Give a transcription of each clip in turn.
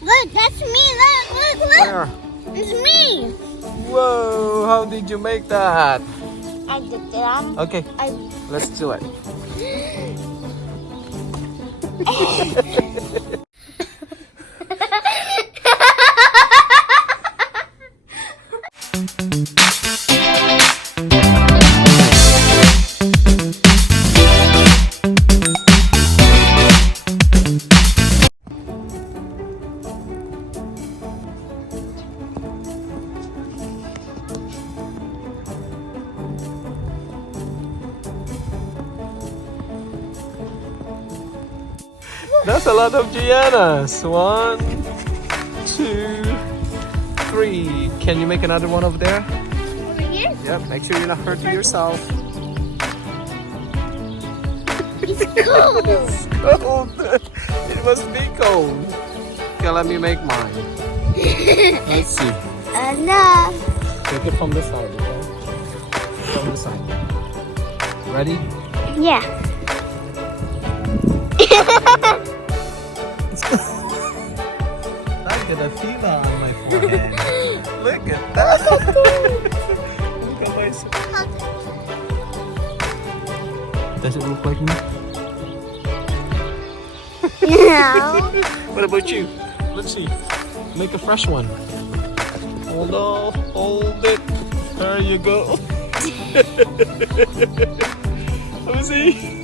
Look, that's me. Look. Where? It's me. Whoa, how did you make that? I did that. Okay, let's do it. That's a lot of Giannas. 1, 2, 3. Can you make another one over there? Over here? Yep, make sure you're not hurting yourself. It's cold. It's cold. It must be cold. Okay, let me make mine. Let's see. Enough. Take it from the side, okay? From the side. Ready? Yeah. Look at the fever on my forehead. Look at that. Look at myself. Does it look like me? No. What about you? Let's see. Make a fresh one. Hold on. Hold it. There you go. Let me see.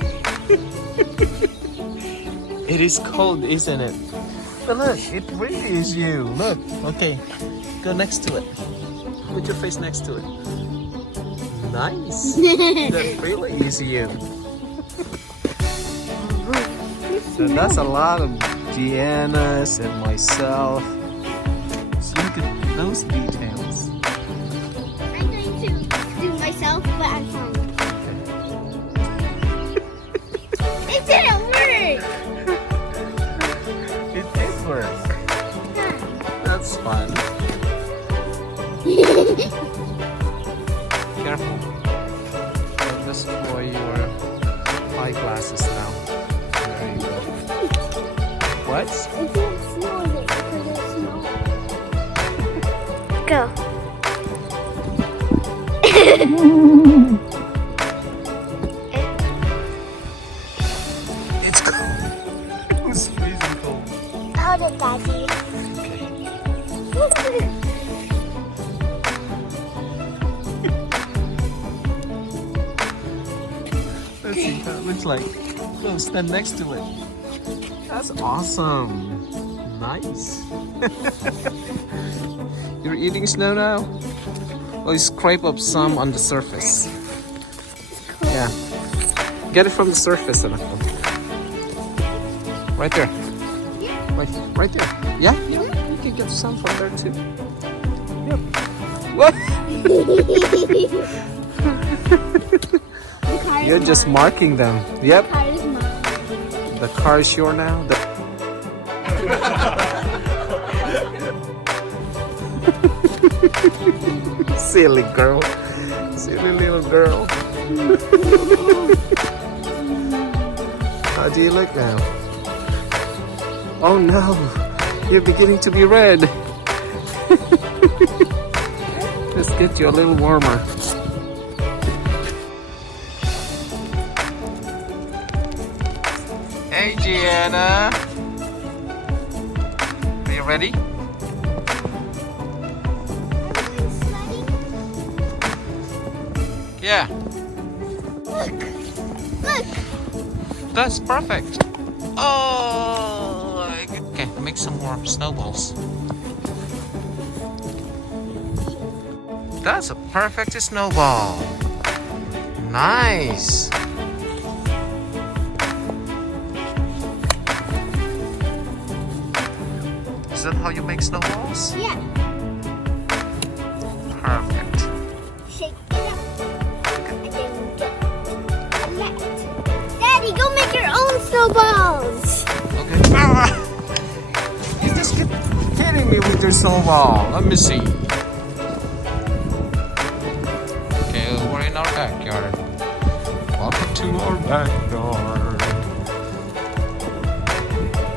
It is cold, isn't it? But look, it really is you. Look. Okay. Go next to it. Put your face next to it. Nice. That really is you. So that's a lot of Giannas and myself. So look at those details. I'm going to do myself, but I'm fine. It didn't work. It did work. That's fun. Careful. I'll destroy your eyeglasses now. There you go. What? I can't smell it because it's small. Go. It's cold. It was freezing cold. Hold it, Daddy. Let's see how it looks like. Go stand next to it. That's awesome. Nice. You're eating snow now? Oh, you scrape up some on the surface. Yeah. Get it from the surface. Right there. Right there. Yeah? You can get some from there too. Yep. What? You're just marking them. Yep. The car is yours now. Silly girl. Silly little girl. How do you look now? Oh no. You're beginning to be red. Let's get you a little warmer. Hey, Gianna. Are you ready? Yeah. Look. That's perfect. Oh. Okay, make some more snowballs. That's a perfect snowball. Nice. Is that how you make snowballs? Yeah. Perfect. Shake it up. And then get a net. Daddy, go make your own snowballs. Okay. You just keep hitting me with your snowball. Let me see. Okay, we're in our backyard. Welcome to our backyard.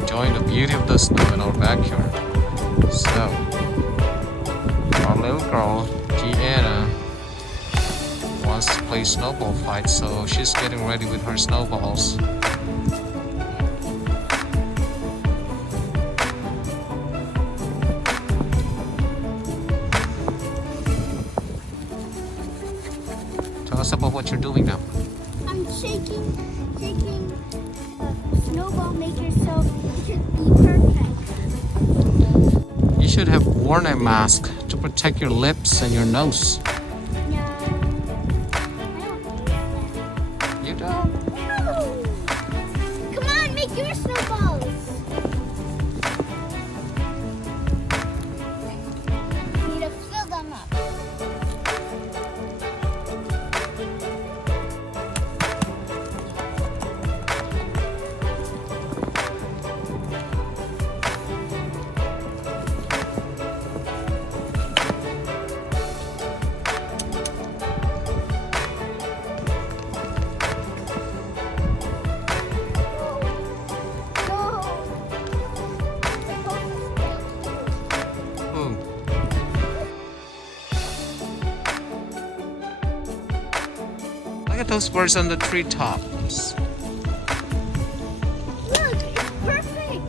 Enjoy Enjoying the beauty of the snow in our backyard. So, our little girl, Gianna, wants to play snowball fight, so she's getting ready with her snowballs. Tell us about what you're doing now. I'm shaking a snowball maker so it should be perfect. You should have worn a mask to protect your lips and your nose. No, I don't think that. You don't? No. Come on, make your snowballs. You need to fill them up. Look at those birds on the treetops. Look, it's perfect.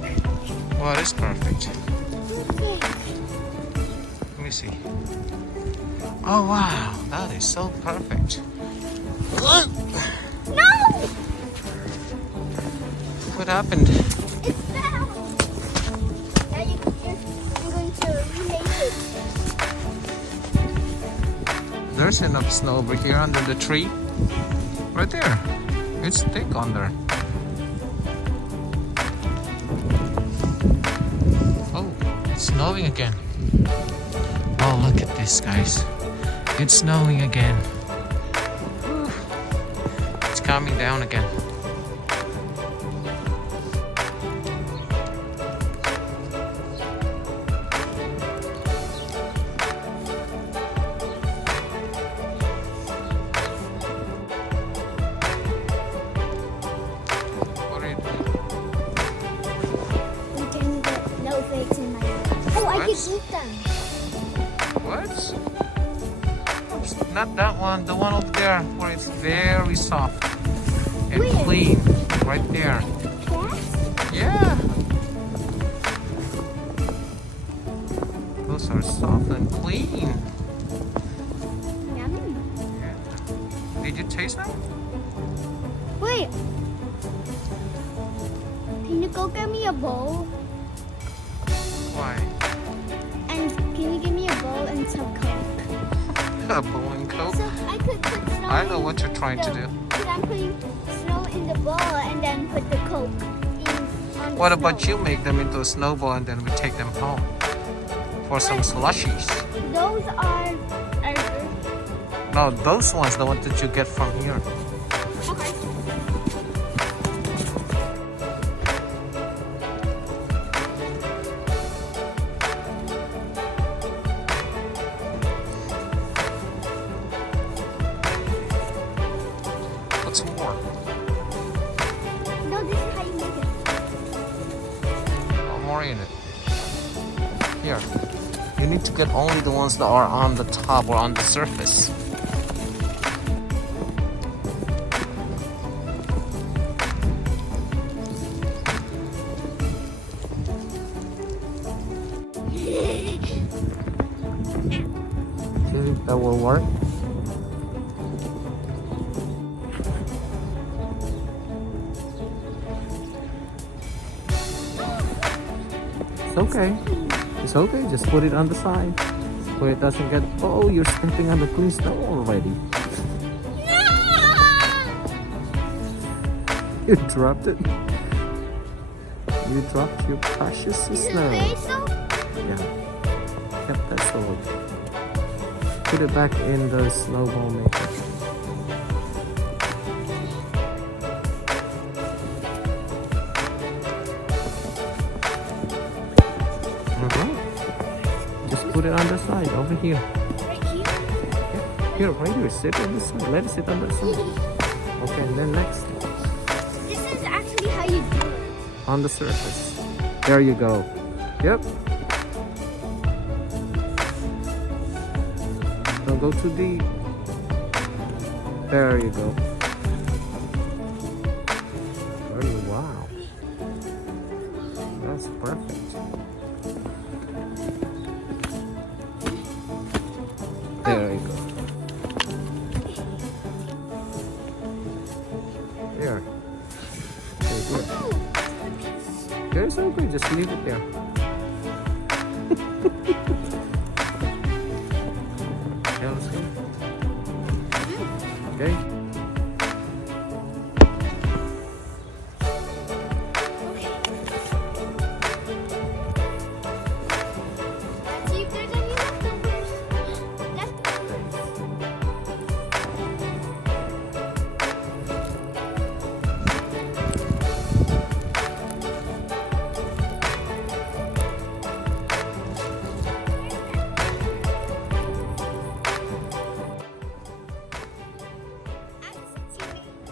Well, it is perfect. Perfect. Let me see. Oh wow, that is so perfect. No! What happened? It fell. Now I'm going to remake it. There's enough snow over here under the tree. Right there. It's thick on there. Oh, it's snowing again. Oh, look at this, guys. It's snowing again. Whew. It's coming down again. What are you doing? You can get no fakes in my mouth. Oh, I What? can eat them. What? Oops, not that one. The one over there where it's very soft and Where? clean. Right there. Yes? Yeah. Those are soft and clean. Yummy. Yeah. Did you taste them? Wait. Can you go get me a bowl? Why? And can you give me a bowl and some Coke? A bowl and Coke? So I could put snow I know in what you're trying to do. Because I'm putting snow in the bowl and then put the Coke in on the What about snow. you make them into a snowball and then we take them home for some slushies? Those are No, those ones, the ones that you get from here. okay. What's more? No, this is how you make it. Oh, more in it. Here. You need to get only the ones that are on the top or on the surface. Do you think that will work? It's okay. It's okay. Just put it on the side where it doesn't get. Oh, you're stepping on the clean snow already. You dropped it. You dropped your precious Is it snow. basil? Yeah. Kept that sword. Put it back in the snowball maker. Just put it on the side over here. Right here? Here, right here. Sit on the side. Let it sit on the side. Okay, and then next This is actually how you do it. on the surface. There you go. Yep. Don't go too deep. There you go. Wow. That's perfect. There you go. There. Very good. Very so good. Just leave it there. Yeah, let's go. Okay. Let's see if there's any leftovers.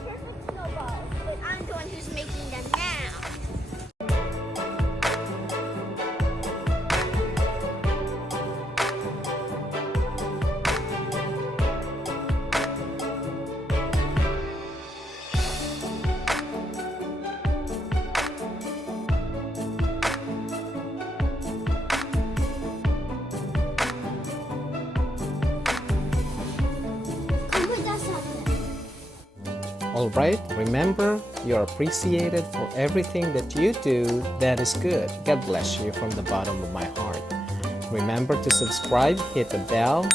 Perfect snowballs, but I'm the one who's making them now. Come with us, Hannah. Alright, remember, you're appreciated for everything that you do that is good. God bless you from the bottom of my heart. Remember to subscribe, hit the bell,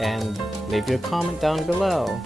and leave your comment down below.